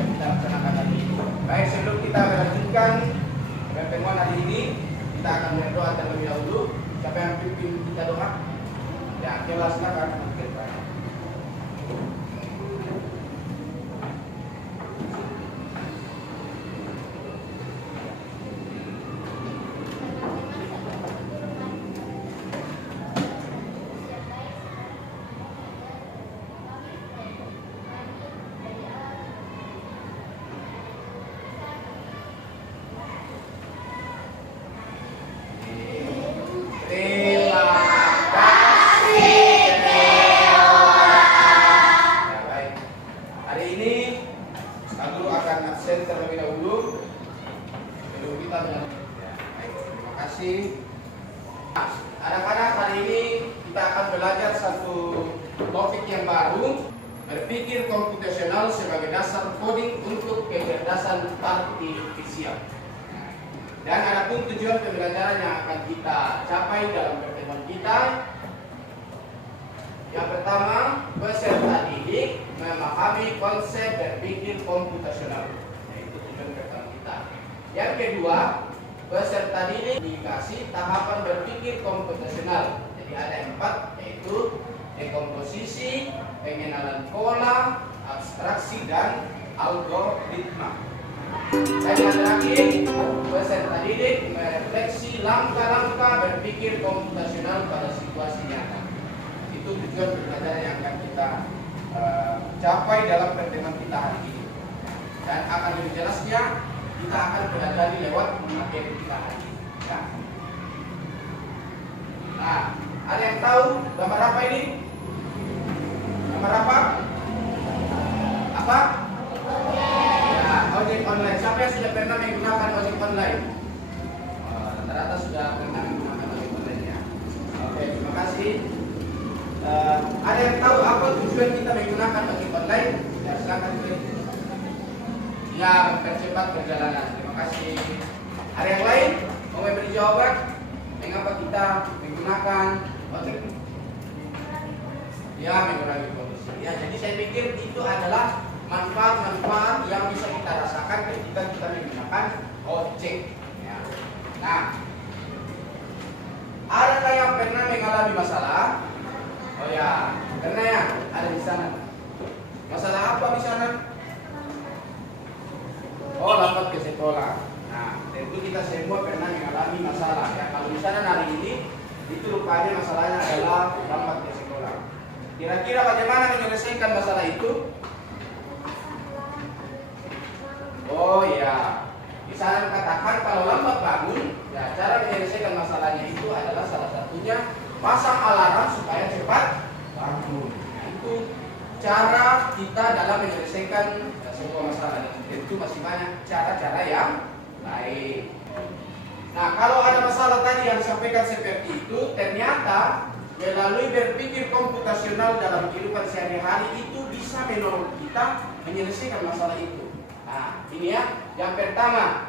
yang kita laksanakan hari ini. Baik, sebelum kita melanjutkan pertemuan hari ini, kita akan berdoa terlebih dahulu. Siapa yang pimpin kita doa? Ya, kita silakan. Anak-anak, hari ini kita akan belajar satu topik yang baru, berpikir komputasional sebagai dasar coding untuk kecerdasan artifisial. Dan ada pun tujuan pembelajaran yang akan kita capai dalam pertemuan kita. Yang pertama, peserta didik memahami konsep berpikir komputasional. Itu tujuan pertama kita. Yang kedua, peserta didik dikasih tahapan berpikir komputasional. Jadi ada 4, yaitu dekomposisi, pengenalan pola, abstraksi, dan algoritma. Dan yang terakhir, peserta didik merefleksi langkah-langkah berpikir komputasional pada situasi nyata. Itu tujuan pembelajaran yang akan kita capai dalam pertemuan kita hari ini. Dan akan lebih jelasnya kita akan pelajari lewat materi kita hari ini. Nah, ada yang tahu gambar apa ini? Gambar apa? Apa? Ya, ojek online. Siapa yang sudah pernah menggunakan ojek online? Rata-rata sudah pernah menggunakan ojek online ya. Oke, terima kasih. Ada yang tahu apa tujuan kita menggunakan ojek online? Ya, silakan. Ya, mempercepat perjalanan. Terima kasih. Ada yang lain mau memberi jawaban? Mengapa kita menggunakan ojek? Ya, mengurangi polusi. Ya, jadi saya pikir itu adalah manfaat-manfaat yang bisa kita rasakan ketika kita menggunakan ojek. Ya. Nah, adakah yang pernah mengalami masalah? Oh ya, pernah ya, ada di sana. Masalah apa di sana? Oh, lambat ke sekolah. Nah, tentu kita semua pernah mengalami masalah. Ya, kalau di sana hari ini, itu rupanya masalahnya adalah lambat ke sekolah. Kira-kira bagaimana menyelesaikan masalah itu? Oh ya, di sana katakan kalau lambat bangun, ya cara menyelesaikan masalahnya itu adalah salah satunya pasang alarm supaya cepat bangun. Nah, itu cara kita dalam menyelesaikan sebuah masalah. Tentu masih banyak cara-cara yang lain. Nah, kalau ada masalah tadi yang disampaikan seperti itu, ternyata melalui berpikir komputasional dalam kehidupan sehari-hari itu bisa menolong kita menyelesaikan masalah itu. Nah, ini ya. Yang pertama,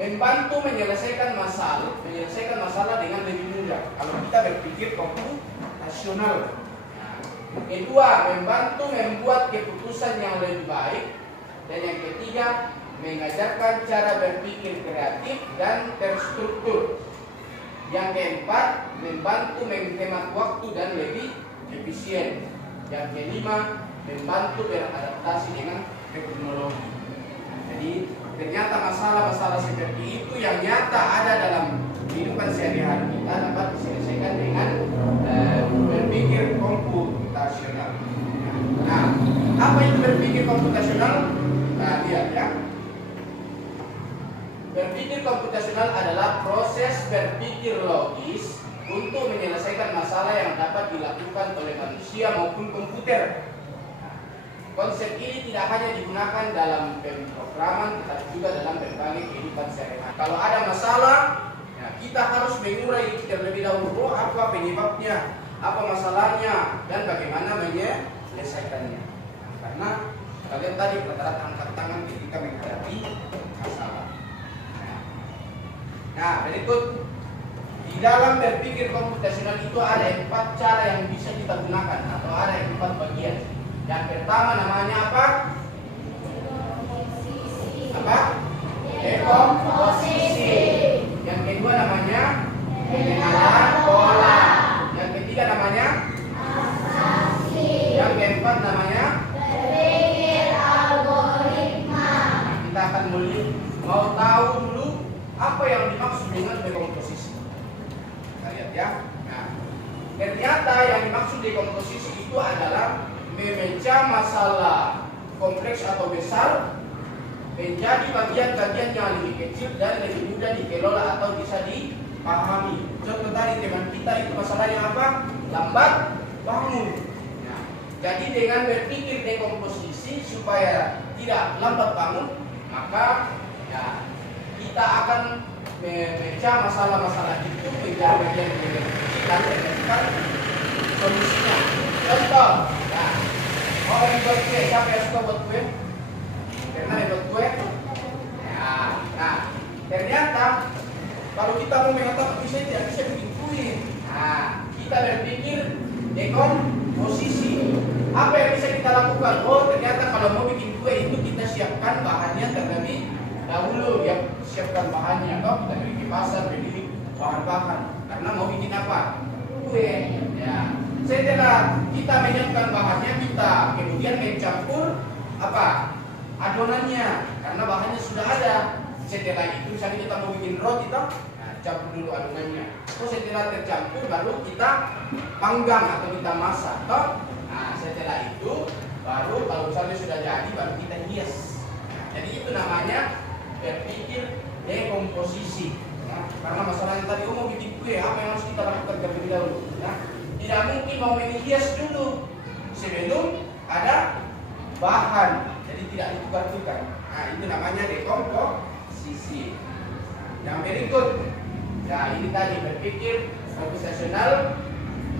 membantu menyelesaikan masalah dengan lebih mudah kalau kita berpikir komputasional. Nah, kedua, membantu membuat keputusan yang lebih baik. Dan yang ketiga, mengajarkan cara berpikir kreatif dan terstruktur. Yang keempat, membantu menghemat waktu dan lebih efisien. Yang kelima, membantu beradaptasi dengan teknologi. Jadi ternyata masalah-masalah seperti itu yang nyata ada dalam kehidupan sehari-hari kita dapat diselesaikan dengan berpikir komputasional. Nah, apa itu berpikir komputasional? Nah, lihat ya. Berpikir komputasional adalah proses berpikir logis untuk menyelesaikan masalah yang dapat dilakukan oleh manusia maupun komputer. Konsep ini tidak hanya digunakan dalam pemrograman, tetapi juga dalam berbagai kehidupan sehari-hari. Kalau ada masalah, ya, kita harus mengurai terlebih dahulu apa penyebabnya, apa masalahnya, dan bagaimana menyelesaikannya. Karena kalian tadi rata-rata angkat tangan ketika menghadapi masalah. Nah, berikut di dalam berpikir komputasional itu ada 4 cara yang bisa kita gunakan atau ada 4 bagian. Yang pertama namanya apa? kompleks atau besar menjadi bagian-bagian yang lebih kecil dan lebih mudah dikelola atau bisa dipahami. Contoh tadi teman kita itu masalahnya apa? Lambat bangun. Nah, jadi dengan berpikir dekomposisi supaya tidak lambat bangun, maka ya, kita akan memecah masalah-masalah itu menjadi bagian yang lebih kecil dan menemukan solusinya. Contoh, nah, orang yang buat kue, siapa yang suka buat kue? Pernah ya buat kue? Nah, ternyata kalau kita mau mengatakan bisa tidak bisa bikin kue, nah, kita berpikir dekomposisi. Apa yang bisa kita lakukan? Oh, ternyata kalau mau bikin kue itu kita siapkan bahannya terlebih dahulu, ya, siapkan bahannya. Kalau kita pergi ke pasar beli bahan-bahan, karena mau bikin apa? Kue. Ya. Setelah kita menyiapkan bahannya, kita kemudian mencampur apa? Adonannya, karena bahannya sudah ada. Setelah itu, misalnya kita mau bikin roti, nah, campur dulu adonannya. Terus setelah tercampur, baru kita panggang atau kita masak. Toh? Nah, setelah itu, baru kalau misalnya sudah jadi, baru kita hias. Nah, jadi itu namanya berpikir dekomposisi. Ya. Karena masalahnya tadi, mau bikin kue, apa yang harus kita lakukan terlebih dahulu? Ya. Tidak mungkin mau menghias dulu sebelum ada bahan. Jadi tidak ditukar-tukar. Nah, itu namanya dekomposisi. Yang berikut, nah ini tadi berpikir organisasional,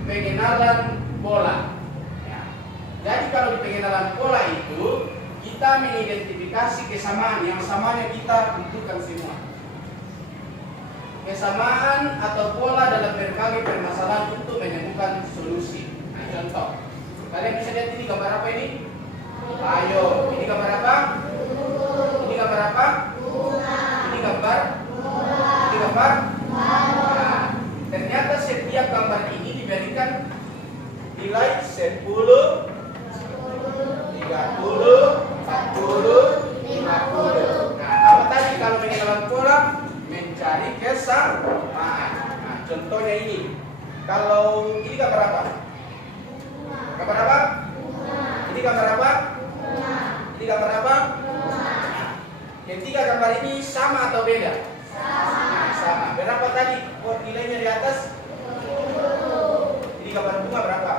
pengenalan pola. Ya. Jadi kalau di pengenalan pola itu kita mengidentifikasi kesamaan, yang samanya kita tentukan semua. Kesamaan atau pola dalam berbagai permasalahan untuk menemukan solusi. Nah, contoh, kalian bisa lihat ini gambar apa ini? Ayo, ini gambar apa? Ini gambar apa? Ini gambar? Ini gambar? Nah, ternyata setiap gambar ini diberikan nilai 10, 30, 40, 50. Nah, apa tadi kalau pengenalan pola? Mencari kesamaan. Nah, contohnya ini. Kalau ini gambar apa? Gambar apa? Ini gambar apa? Ini gambar apa? Ketiga gambar ini sama atau beda? Sama. Berapa tadi? Oh, nilainya di atas? 20. Ini gambar bunga berapa?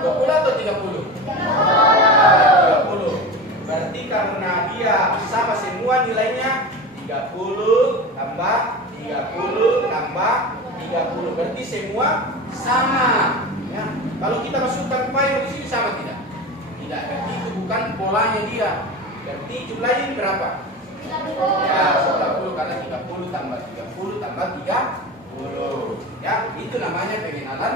20 atau 30? 30. Berarti karena dia sama semua nilainya 30 tambah 30 tambah 30. Berarti semua sama. Ya. Kalau kita masukkan payung di sini sama tidak? Tidak. Berarti itu bukan polanya dia. Berarti jumlahnya ini berapa? 30. Ya, 10 karena 30 tambah 30 tambah 30. Ya, itu namanya pengenalan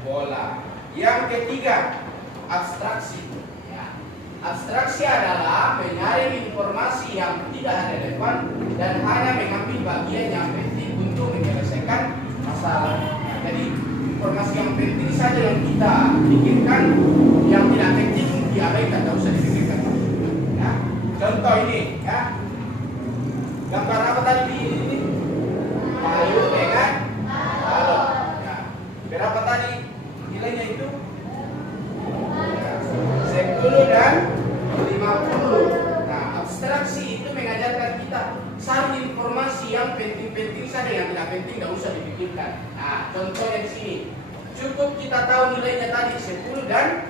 pola. Yang ketiga, abstraksi. Ya. Abstraksi adalah menyaring informasi yang tidak relevan dan hanya mengambil bagian yang penting untuk menyelesaikan masalah. Nah, jadi informasi yang penting saja yang kita pikirkan, yang tidak penting diabaikan, tidak usah dipikirkan. Ya. Contoh ini, ya. Gambar apa tadi di ini? Payung dengan balon. Ya. Berapa tadi nilainya itu? 10 dan 50. Nah, abstraksi itu mengajarkan kita saring informasi yang penting-penting saja, yang tidak penting tidak usah dipikirkan. Nah, contohnya di sini. Cukup kita tahu nilainya tadi 10 dan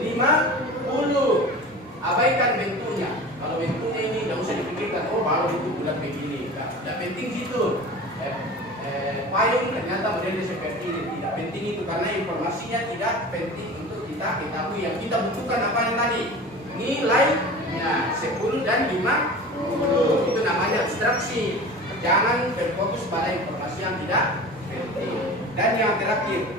50. Abaikan bentuknya. Kalau bentuknya ini tidak usah dipikirkan. Oh, balon itu bulat begini. Tidak penting gitu. Payung ternyata modelnya seperti ini. Tidak penting itu karena informasinya tidak penting untuk kita ketahui. Yang kita butuhkan apa yang tadi? Nilainya 10 dan 50. Itu namanya abstraksi. Jangan berfokus pada informasi yang tidak penting. Dan yang terakhir,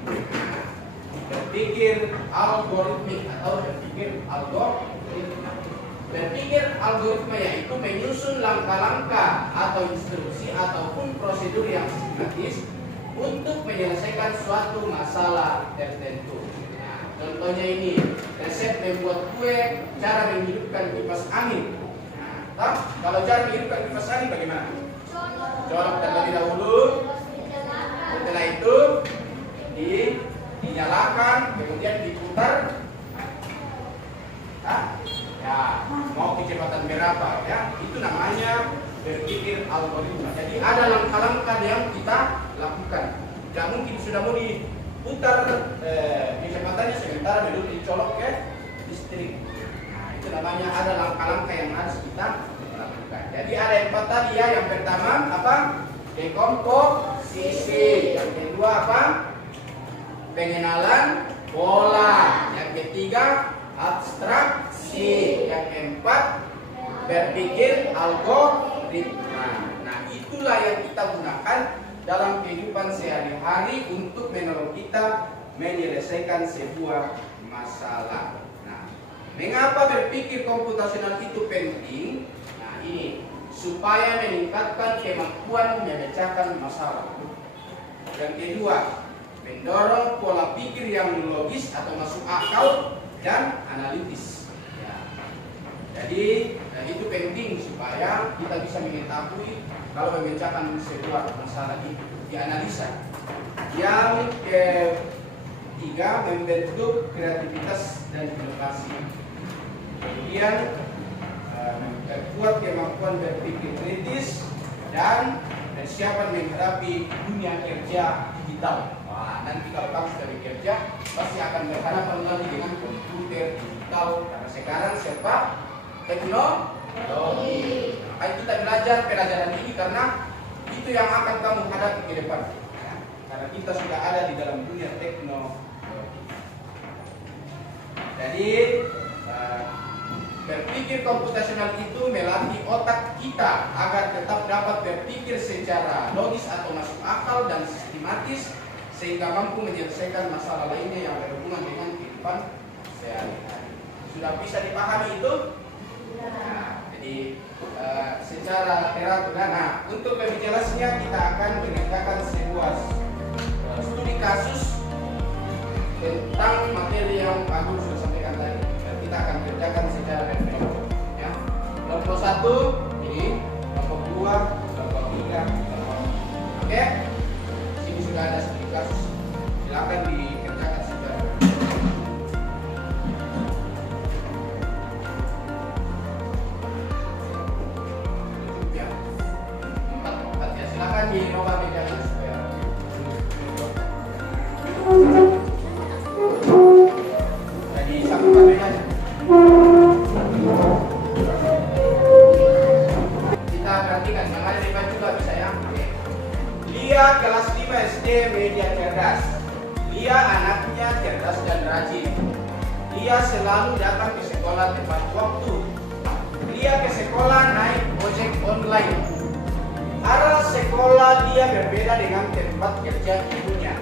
berpikir algoritmik atau berpikir algoritma. Berpikir algoritma yaitu menyusun langkah-langkah atau instruksi ataupun prosedur yang sistematis untuk menyelesaikan suatu masalah tertentu. Nah, contohnya ini, resep membuat kue, cara menghidupkan kipas angin. Nah, kalau cara menghidupkan kipas angin bagaimana? Colok terlebih dahulu, setelah itu dinyalakan, kemudian diputar. Ya, mau kecepatan berapa ya? Itu namanya berpikir algoritma. Jadi ada langkah-langkah yang kita lakukan. Tidak mungkin sudah mau diputar kecepatannya sementara belum dicolok ke listrik. Nah, itu namanya ada langkah-langkah yang harus kita lakukan. Jadi ada 4 tadi ya. Yang pertama apa? Dekomposisi. Yang kedua apa? Pengenalan pola. Yang ketiga abstraksi. Yang keempat berpikir algoritma. Nah, itulah yang kita gunakan dalam kehidupan sehari-hari untuk menolong kita menyelesaikan sebuah masalah. Nah, mengapa berpikir komputasional itu penting? Nah, ini supaya meningkatkan kemampuan memecahkan masalah. Yang kedua, mendorong pola pikir yang logis atau masuk akal dan analitis. Ya. Jadi itu penting supaya kita bisa mengetahui kalau memecahkan sebuah masalah itu dianalisa. Yang ketiga, membentuk kreativitas dan inovasi. Kemudian memperkuat kemampuan berpikir kritis dan persiapan menghadapi dunia kerja digital. Wah, nanti kalau kamu sudah bekerja pasti akan berhadapan lagi dengan komputer digital karena sekarang serba teknologi. Maka kita belajar pelajaran ini karena itu yang akan kamu hadapi ke depan. Ya, karena kita sudah ada di dalam dunia teknologi. Jadi berpikir komputasional itu melatih otak kita agar tetap dapat berpikir secara logis atau masuk akal dan sistematis sehingga mampu menyelesaikan masalah lainnya yang berhubungan dengan kehidupan sehari-hari. Sudah bisa dipahami itu? Nah, jadi secara teratur. Nah, untuk lebih jelasnya kita akan mengerjakan sebuah studi kasus tentang materi yang Pak Guru sudah sampaikan tadi. Dan kita akan kerjakan secara refleks. Ya. Kelompok 1 ini, kelompok 2, kelompok 3, kelompok 4. Oke? Sini sudah ada studi kasus. Silakan dikerjakan secara ya. 4 ya. Silakan dirubah bedanya supaya jadi sambungan bedanya. Kita perhatikan yang ada di depan juga bisa ya. Lia kelas 5 SD media cerdas. Lia anaknya cerdas dan rajin. Lia selalu datang ke sekolah tepat waktu. Lia ke sekolah naik ojek online. Arah sekolah Lia berbeda dengan tempat kerja ibunya.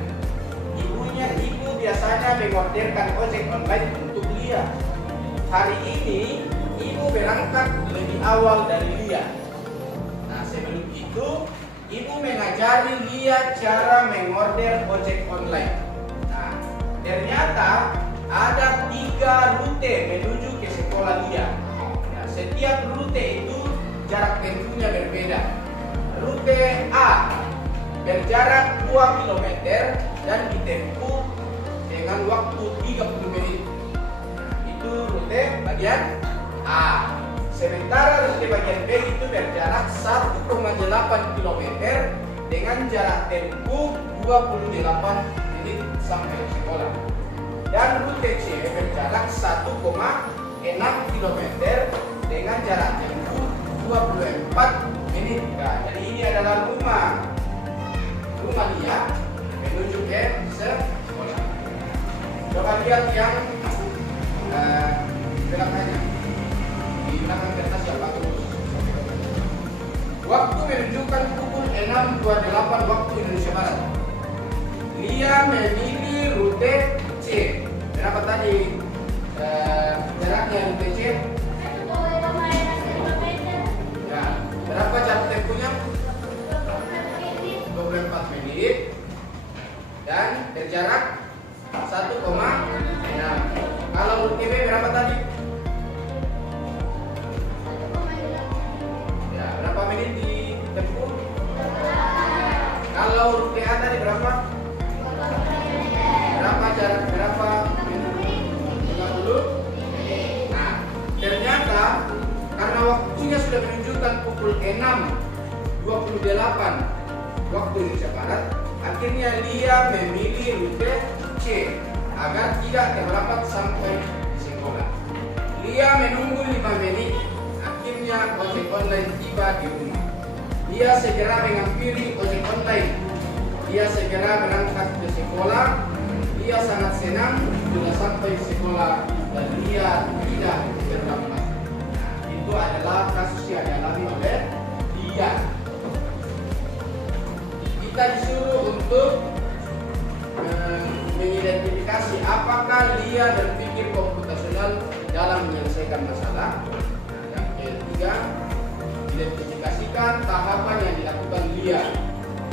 Ibu biasanya mengorderkan ojek online untuk Lia. Hari ini ibu berangkat lebih awal dari Lia. Nah, sebelum itu ibu mengajari Lia cara mengorder ojek online. Nah, ternyata ada 3 rute menuju ke sekolah Lia. Nah, setiap rute itu jarak tempuhnya berbeda. Rute A berjarak 2 km dan ditempuh dengan waktu 30 menit. Nah, itu rute bagian A. Sementara rute bagian B itu berjarak 1,8 km dengan jarak tempuh 28 menit sampai sekolah. Dan rute C berjarak 1,6 km dengan jarak tempuh 24 menit. Nah, jadi ini adalah rumah Lia menuju ke sekolah. Coba lihat yang belakangnya. Di belakang kertas yang bagus. Waktu menunjukkan pukul 6.28 waktu Indonesia Barat. Lia memilih rute C. Berapa tadi jaraknya rute C? Ya, berapa jarak tempuhnya? 24 menit dan berjarak 1,6. Kalau rute B berapa tadi? Ya, berapa menit ditempuh? Kalau rute A tadi berapa? Berapa jarak? Berapa menit? 30. Nah, waktunya sudah menunjukkan pukul 6.28 waktu Indonesia Barat, akhirnya Lia memilih rute C agar tidak terlambat sampai di sekolah. Lia menunggu 5 menit, akhirnya ojek online tiba di rumah. Dia segera menghampiri ojek online. Dia segera berangkat ke sekolah. Dia sangat senang sudah sampai di sekolah dan dia tidak terlambat. Nah, itu adalah kasus yang dialami oleh Lia. Kita disuruh untuk mengidentifikasi apakah Lia berpikir komputasional dalam menyelesaikan masalah. Yang ketiga, identifikasikan tahapan yang dilakukan Lia.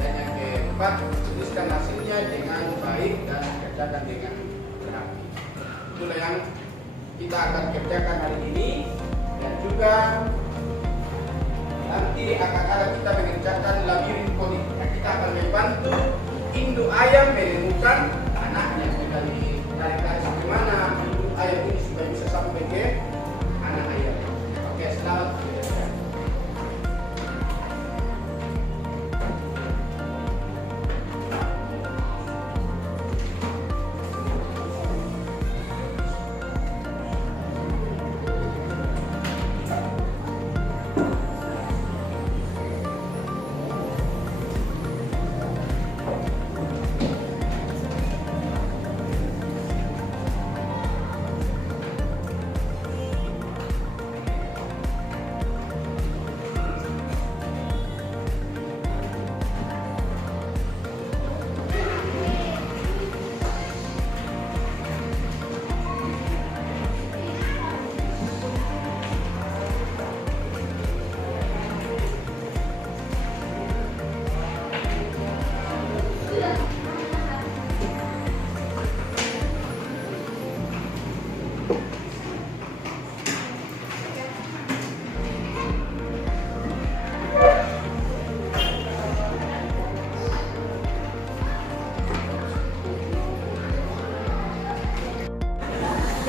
Dan yang keempat, tuliskan hasilnya dengan baik dan kerjakan dengan berapi. Itulah yang kita akan kerjakan hari ini, dan juga nanti akan ada kita mengerjakan labirin kodik. Kita akan membantu induk ayam menemukan anaknya. Kita ditarik-tarik sampai mana induk ayam ini supaya bisa sampai ke anak ayam. Oke, selamat bekerja.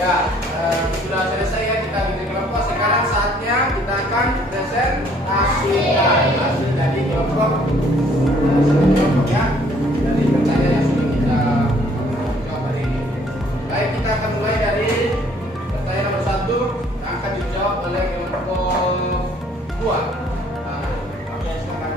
Ya, sudah selesai ya kita bikin kelompok. Sekarang saatnya kita akan presentasikan hasil dari kelompok ya, dari pertanyaan yang sudah kita jawab hari ini. Baik, kita akan mulai dari pertanyaan nomor 1 yang akan dijawab oleh kelompok 2. Oke, silakan.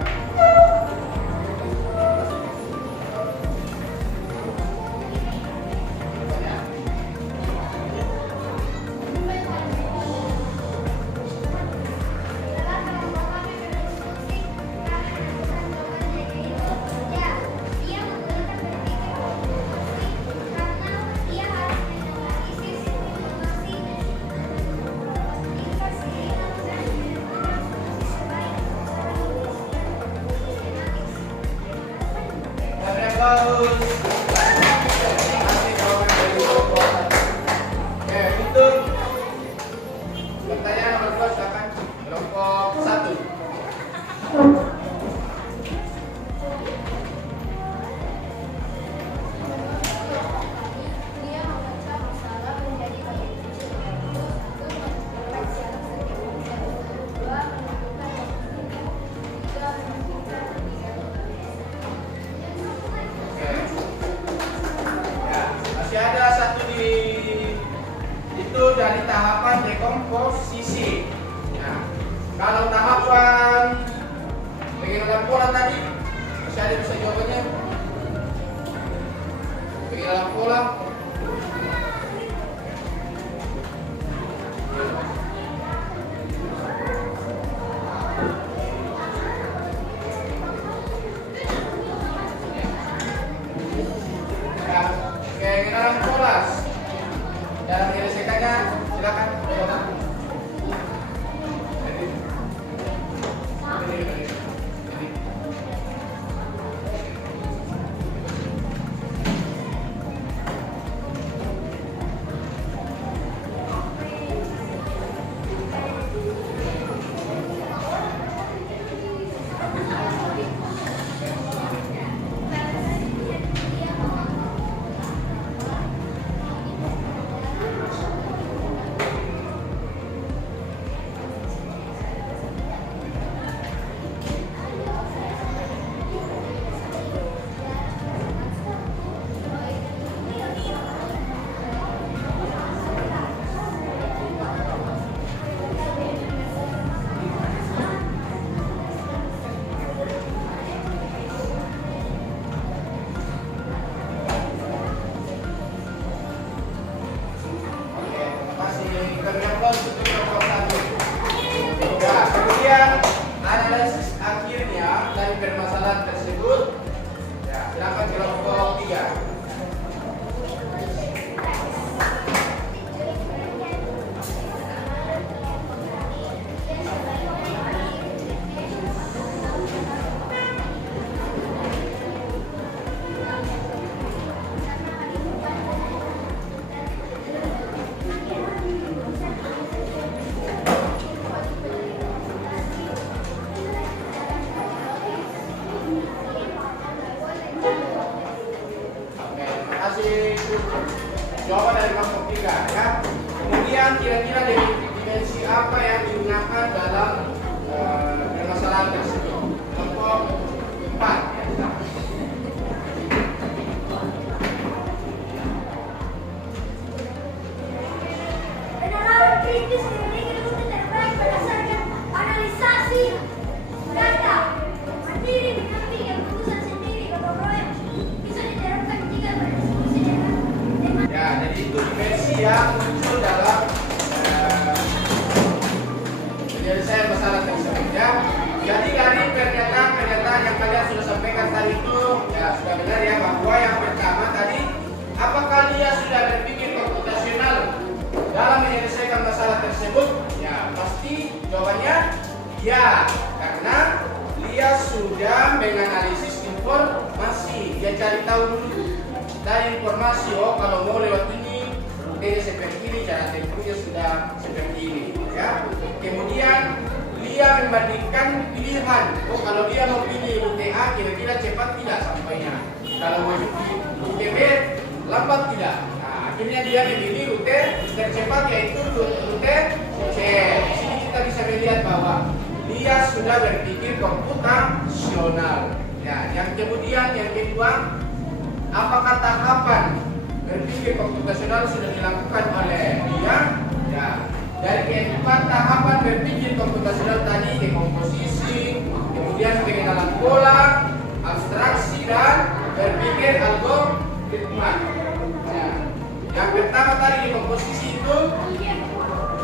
Oke, untuk pertanyaan nomor 2 silakan kelompok 1. Masih ada satu itu dari tahapan dekomposisi. permasalahan tersebut. Ya, silakan kelompok 3. Jawaban dari kelompok 3 ya. Kemudian kira-kira dimensi apa yang digunakan dalam permasalahan tersebut? Kelompok 4 ya. Penerapan kritis memiliki rute terbaik berdasarkan analisasi data. Mandiri mengambil keputusan sendiri gotong royong bisa diterapkan jika berdiskusi dengan Ya, jadi itu dimensi yang muncul dalam penyelesaian masalah tersebut ya. Jadi dari pernyataan yang kalian sudah sampaikan tadi itu ya sudah benar ya, bahwa yang pertama tadi, apakah dia sudah berpikir komputasional dalam menyelesaikan masalah tersebut? Ya, pasti jawabannya ya, karena dia sudah menganalisis informasi. Dia cari tahu dulu dari informasi, oh kalau mau lewat ini rutenya seperti ini, cara tempuhnya sudah seperti ini ya. Kemudian dia membandingkan pilihan, oh kalau dia mau pilih rute A kira-kira cepat tidak sampainya, kalau mau pilih rute B lambat tidak. Nah, akhirnya dia memilih rute tercepat, yaitu rute C. Di sini kita bisa melihat bahwa dia sudah berpikir komputasional ya. Yang kemudian yang kedua, apakah tahapan berpikir komputasional sudah dilakukan oleh dia? Ya, dari keempat tahapan berpikir komputasional tadi, dekomposisi, kemudian pengenalan pola, abstraksi, dan berpikir algoritma. Ya. Yang pertama tadi dekomposisi itu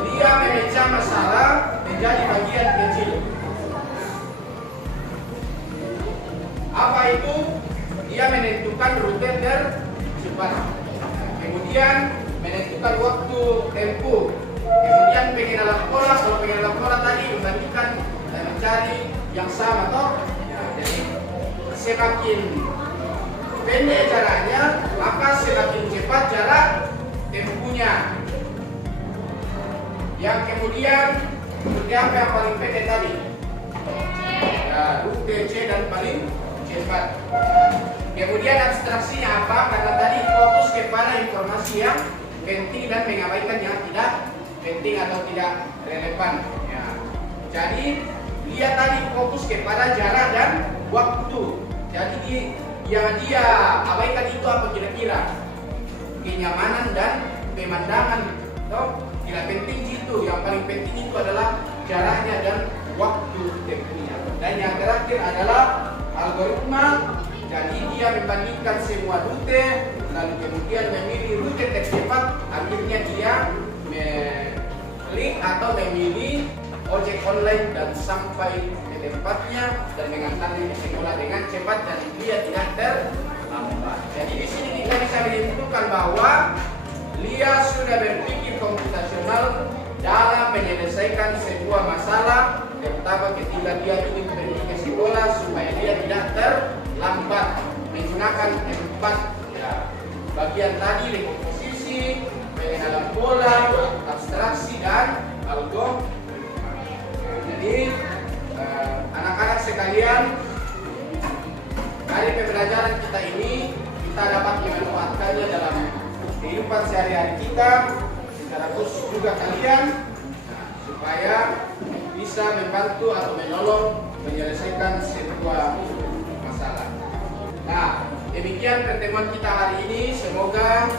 dia memecah masalah menjadi bagian kecil. Apa itu? Dia menentukan rute tercepat, kemudian menentukan waktu tempuh, kemudian pengenalan pola. Kalau pengenalan pola tadi membandingkan dan mencari yang sama toh. Ya, jadi semakin pendek jaraknya, maka semakin cepat jarak tempuhnya. Yang kemudian rute apa yang paling pendek tadi? Ya, rute C dan paling cepat. Kemudian abstraksinya apa? Karena tadi fokus kepada informasi yang penting dan mengabaikan yang tidak penting atau tidak relevan. Ya. Jadi dia tadi fokus kepada jarak dan waktu. Jadi yang dia abaikan itu apa kira-kira? Kenyamanan dan pemandangan. Toh tidak penting itu. Yang paling penting itu adalah jaraknya dan waktu tempuhnya. Dan yang terakhir adalah algoritma. Jadi dia membandingkan semua rute, lalu kemudian memilih rute tercepat. Akhirnya dia klik atau memilih ojek online dan sampai ke tempatnya dan mengantarnya ke sekolah dengan cepat dan dia tidak terlambat. Jadi di sini kita bisa menentukan bahwa dia sudah berpikir komputasional dalam menyelesaikan sebuah masalah. Pertama, ketika dia ingin pergi ke sekolah supaya dia tidak terlambat, menggunakan 4 ya, bagian tadi, dekomposisi, pengenalan pola, abstraksi, dan algoritma. Jadi anak-anak sekalian, dari pembelajaran kita ini kita dapat memanfaatkannya dalam kehidupan sehari-hari kita, secara khusus juga kalian, supaya bisa membantu atau menolong menyelesaikan sebuah masalah. Nah, demikian pertemuan kita hari ini. Semoga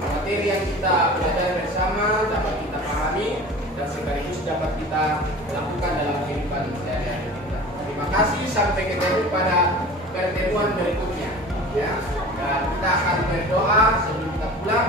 materi yang kita belajar bersama dapat kita pahami dan sekaligus dapat kita lakukan dalam kehidupan sehari-hari kita. Terima kasih, sampai ketemu pada pertemuan berikutnya. Ya, dan kita akan berdoa sebelum kita pulang.